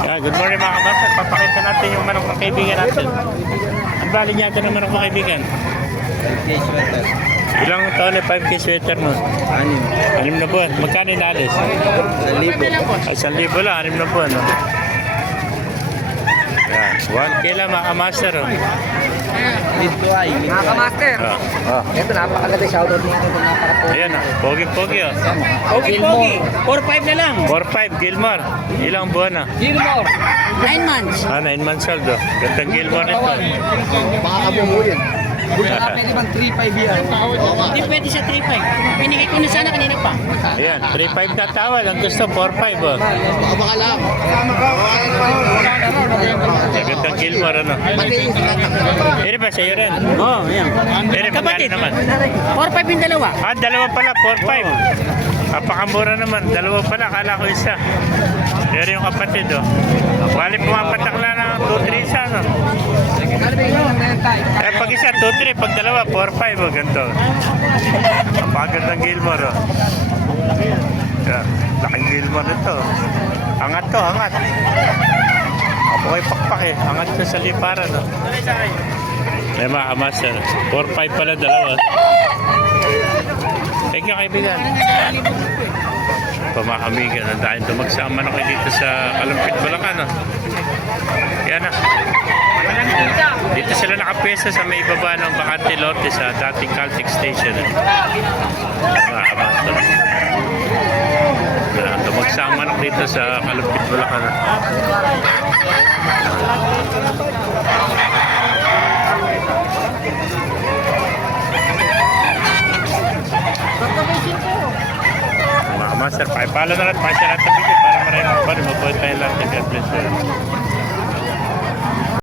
Yeah, good morning mga kabasa. Papakita natin yung manok ng kaibigan natin. Ang bali niya ito ng manok ng kaibigan. 5K sweater. Ilang taon na 5K sweater mo? 6 na buwan. Magkano inalis? 1,000. Ay, 1,000 lang. 6 na buwan. No? Yan. 1K lang mga kamaster. Oh. Mid to high. Mga kamaster, ito napakaganda shoutout nito kung napaka-pogi. Ayan ah. Pogi-pogi oh. Pogi-pogi. 4-5 na lang. 4-5 Gilmore. Ilang buwan na? Gilmore. 9 months. 9 months old oh. Gandang Gilmore nito. Baka kabuo yan. Baka pwede bang 3,500 yan? Hindi pwede sa 3-5. Pinigay ko na sana kanina pa. Ayan. 3-5 na tawal. Ang gusto 4-5 oh. Baka lang. Gandang Gilmore ano. Pero ba sa'yo rin? Oo, yan. Pero magkano naman? 4-5 yung dalawa. Ah, dalawa pala, 4-5. Napakamura naman, dalawa pala, kala ko isa. Pero yung kapatid, oh. Bali pumapatak lang ng 2-3 isa, no? Eh, pag isa, 2-3, pag dalawa, 4-5, oh, ganito. Napakagandang Gilmore, oh. Yeah, laking Gilmore ito. Angat to, angat. Okay, pakpak eh. Angat to sa liparan, oh. Eh, mga master, 4-5 pala dalawa. Thank you, kaibigan. Pamahamigan, ang dahil tumagsama na kayo dito sa Kalumpit, Bulacan. Yan na. Dito sila nakapesa sa may ibaba ng Bakante Lote sa dating Caltex Station. Nakakamaster. Tumagsama na dito sa Kalumpit, Bulacan. Mga master, pakipalo na lang, pakisya natin video para maraming pa rin. Mabuhay tayo lahat. God bless you.